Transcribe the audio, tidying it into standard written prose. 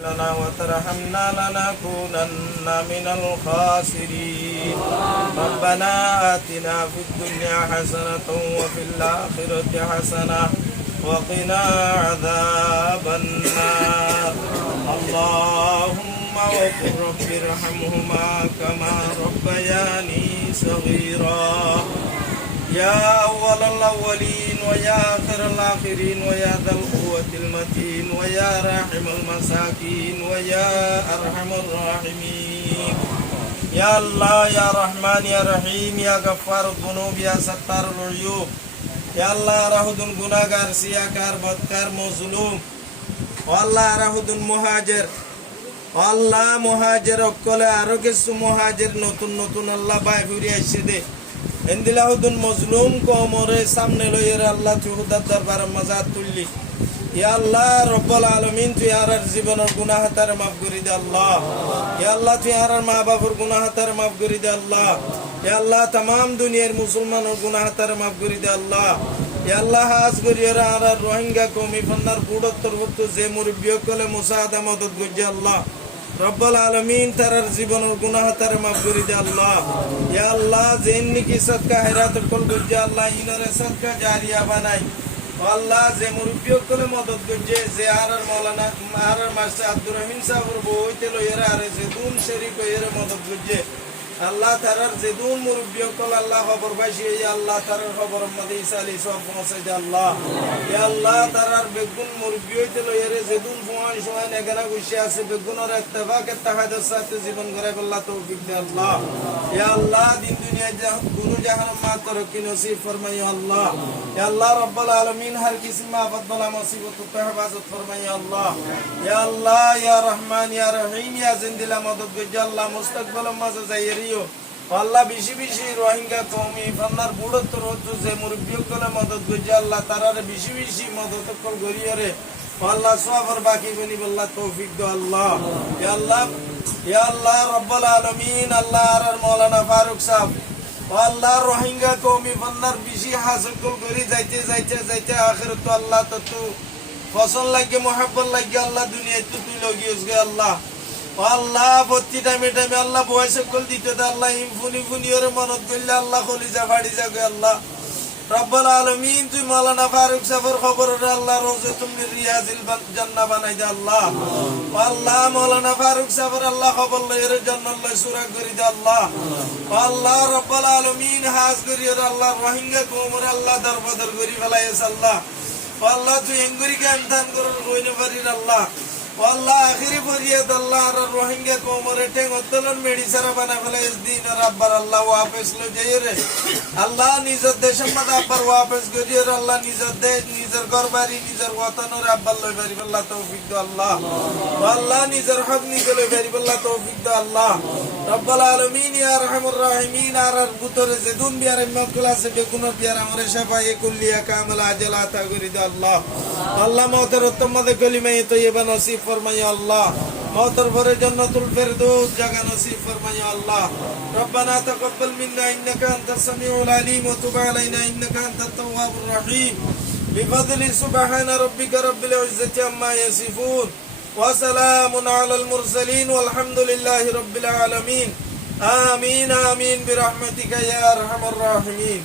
لنا وترحمنا لنكونن من الخاسرين ربنا آتنا في الدنيا حسنة وفي الآخرة حسنة وقنا عذاب النار اللهم وقل رب ارحمهما كما ربياني صغيرا يا أول الأولين ويا آخر الآخرين ويا ذا القوة المتين ويا راحم المساكين ويا أرحم الراحمين يا الله يا رحمن يا رحيم يا غفار الذنوب يا ستار العيوب يا الله রাহুদুন গুনাহগার সিয়াকার বদকার মজলুম আল্লাহ রাহুদুন মুহাজির আল্লাহ মুহাজির অকলে আরো কিছু মুহাজির নতুন নতুন আল্লাহ বাই ফিরে এসে দে এন্দিলাহুদুন মজলুম কোমরে সামনে লইরে আল্লাহ চুহুদার দরবার মাজাত তুললি ইয়া আল্লাহ রব্বুল আলামিন তুই আর জীবনের গুনাহ তার মাফ করে দে আল্লাহ ইয়া আল্লাহ তুই আর মা বাবার গুনাহ তার মাফ করে দে আল্লাহ ইয়া আল্লাহ तमाम দুনিয়ার মুসলমানের গুনাহ তার মাফ করে দে আল্লাহ ইয়া আল্লাহ আজ করিরা আর রোহিঙ্গা কওমি ফন্নার বুড়ত্তর হতো যে মুরব্বিয় কলে মুসাআদা মদদ গজে আল্লাহ রব্বুল আলামিন তার জীবনের গুনাহ তার মাফ করে দে আল্লাহ ইয়া আল্লাহ যেননি কি সদকা হেরাত কল গজে আল্লাহ ইনারে সদকা জারিয়া বানাই আল্লাহ যে মুরব্বিয় কলে মদদ গজে যে আর মাওলানা আর মাস্টার আব্দুর রহিম সাহেবের বইতে লইরা আর যে দুন শরীক হইরে মদদ গজে আল্লাহ তারার যেদুন মুরব্বিয় কল আল্লাহ খবর পাইছি আল্লাহ তারার খবর মধ্যে ঈসা আলী সব পৌঁছাই দে আল্লাহ ইয়া আল্লাহ তারার বেগুন মুরব্বি হইতে লইরে যেদুন ফোয়ান সময় নেগানা বসে আছে বেগুনের ইত্তেফাকে তাহাদের সাথে জীবন গড়াই আল্লাহ তৌফিক দে আল্লাহ ইয়া আল্লাহ দিন দুনিয়া গুনু জাহান্নাম মা তরক্কি নসিব ফরমাই আল্লাহ ইয়া আল্লাহ রব্বুল আলামিন হর কিসম আফত বালা মুসিবত তে হেফাজত ফরমাই আল্লাহ ইয়া আল্লাহ ইয়া রহমান ইয়া রহিম ইয়া জিন্দিলা মদদ গজে আল্লাহ মুস্তাকবাল মাঝে যাইরি আল্লাহ বেশি বেশি রোহিঙ্গা কওমি ফন্নার বুড়ত্তর হতো যে মুরব্বিয় কলে মদদ গজে আল্লাহ তারারে বেশি বেশি মদদ কল গরিয়রে আল্লাহ সবর বাকি বনি আল্লাহ তৌফিক দে আল্লাহ ইয়া আল্লাহ রব্বুল আলামিন আল্লাহ আর মাওলানা ফারুক সাহেব আল্লাহ রোহিঙ্গা কওমি ফন্নার বেশি হাসিল কল গরি যাইতে যাইতে যাইতে আখিরাত আল্লাহ তো ফসল লাগে মোহাব্বত লাগে আল্লাহ দুনিয়ায় তো তুই লগিয়স গে আল্লাহ আল্লাহ প্রতি টাইমে টাইমে আল্লাহ বয়স কল দিতে দে আল্লাহ ইমফুনি ফুনিয়রে মনত করলে আল্লাহ কলিজা ফাড়ি যাবে আল্লাহ রব্বুল আলামিন তুই মাওলানা ফারুক সাহেবের খবর আল্লাহ রোজে তুমি রিয়াজিল জান্নাহ বানাই দে আল্লাহ আল্লাহ মাওলানা ফারুক সাহেবের আল্লাহ খবর লইরে জান্নাত লই সুরা করি দে আল্লাহ আল্লাহ রব্বুল আলামিন হাজ করির আল্লাহ রোহিঙ্গা কওমের আল্লাহ দরবদর করি ফেলাইস আল্লাহ আল্লাহ তুই এঙ্গুরি জ্ঞান দান করর কইনে পারির আল্লাহ আল্লাহ আখিরি ফরিয়াদ আল্লাহ আর রোহিঙ্গা কওমরে ঠেং উত্তোলন মেডিসারা বানা ফেলাইস দিন রাব্বার আল্লাহ ওয়াপস লো যাইরে আল্লাহ নিজের দেশের মধ্যে আবার ওয়াপস করির আল্লাহ নিজের দেশ নিজের ঘরবাড়ি নিজের ওয়াতানোর আব্বার লই পারি আল্লাহ তৌফিক দে আল্লাহ আল্লাহ নিজের হক নিকলে পারি আল্লাহ তৌফিক দে আল্লাহ রব্বুল আলামিন ইয়া আরহামুর রাহিমিন আর বুতরে যেদুন বিয়ারে মকল আছে বেগুন বিয়ার আমরে শাফায়ে কুল্লিয়া কামাল আজলা তা করি দে আল্লাহ আল্লাহ মওতের উত্তম মধ্যে কলিমা তৈয়বা নসিব ফরমাই আল্লাহ মওতের পরে জান্নাতুল ফেরদৌস জায়গা নসিব ফরমাই আল্লাহ রব্বানা তাকাব্বাল মিন্না ইন্নাকা আনতাস সামিউল আলিম ওয়া তুব আলাইনা ইন্নাকা আনতাত তাওয়াবুর রহিম বিফadli সুবহানা রাব্বিকা রাব্বিল ইজ্জাতি আম্মা ইয়াসিফুন ওয়া সালামুন আলাল মুরসালিন ওয়াল হামদুলিল্লাহি রাব্বিল আলামিন আমিন আমিন বিরহমাতিকা ইয়া আরহামার রাহিমিন।